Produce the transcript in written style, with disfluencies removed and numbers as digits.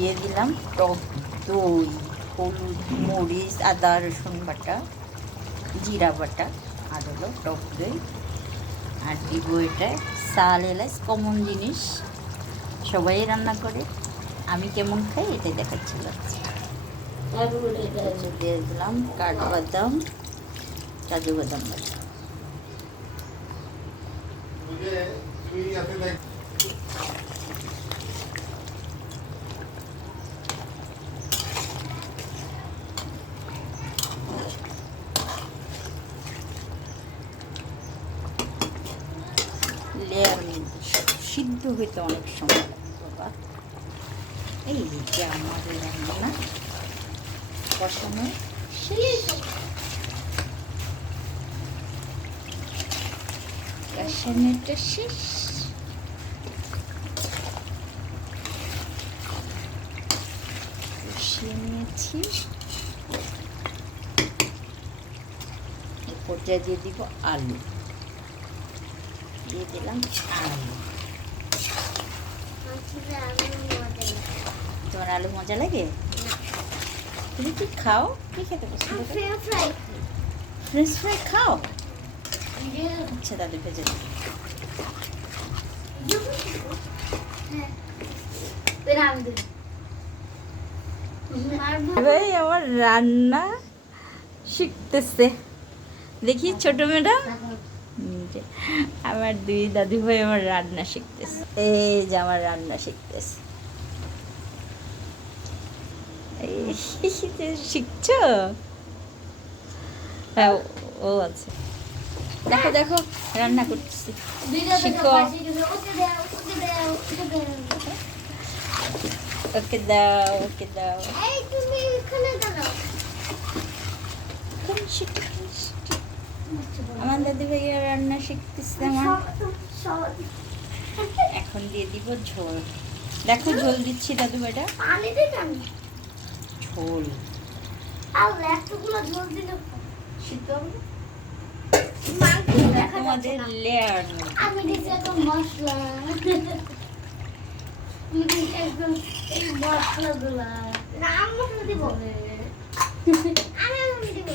দিয়ে দিলাম টক দই, হলুদ, মরিচ, আদা রসুন বাটা, জিরা বাটা, আর হলো টক দই। আর দিব এটা চাল এলাচ, কমন জিনিস, সবাই রান্না করে, আমি কেমন খাই এটাই দেখাচ্ছিলাম। দিয়ে দিলাম কাঠবাদাম, কাজু বাদাম বাটা। লেয়ার সিদ্ধ হইতে অনেক সময় লাগে বাবা। এই যে আমাদের রান্না কষানো শেষ, কষানোটা শেষ। কষিয়ে নিয়েছি, পর্যায়ে দিয়ে দিব আলু, দিয়ে দিলাম আলু। তোমার আলু মজা লাগে? তুমি কি খাও? কি খেতে পছন্দ করো? ফ্রেঞ্চ ফ্রাই খাও? আচ্ছা দাদু ভেজে দিই। ভাই আমার রান্না শিখতেছে, দেখি ছোট ম্যাডাম। আমার দুই দাদু ভাই আমার রান্না শিখতেছে, এই যে আমার রান্না শিখতেছে। শিখছো? হ্যাঁ, ও আছে। দেখো দেখো রান্না করতেছি, শিখো। ওকে দাও, ওকে দাও। আমার দাদু ভাইয়া রান্না শিখতেছে আমার। এখন দিয়ে দিব ঝোল। দেখো ঝোল দিচ্ছি দাদু ভাইটা, ঝোল। তোমাদের লেয়ার আমি দিচ্ছি একদম মশলা, একদম এই মশলাগুলা না আমি মশলা দিব, আমি দিব।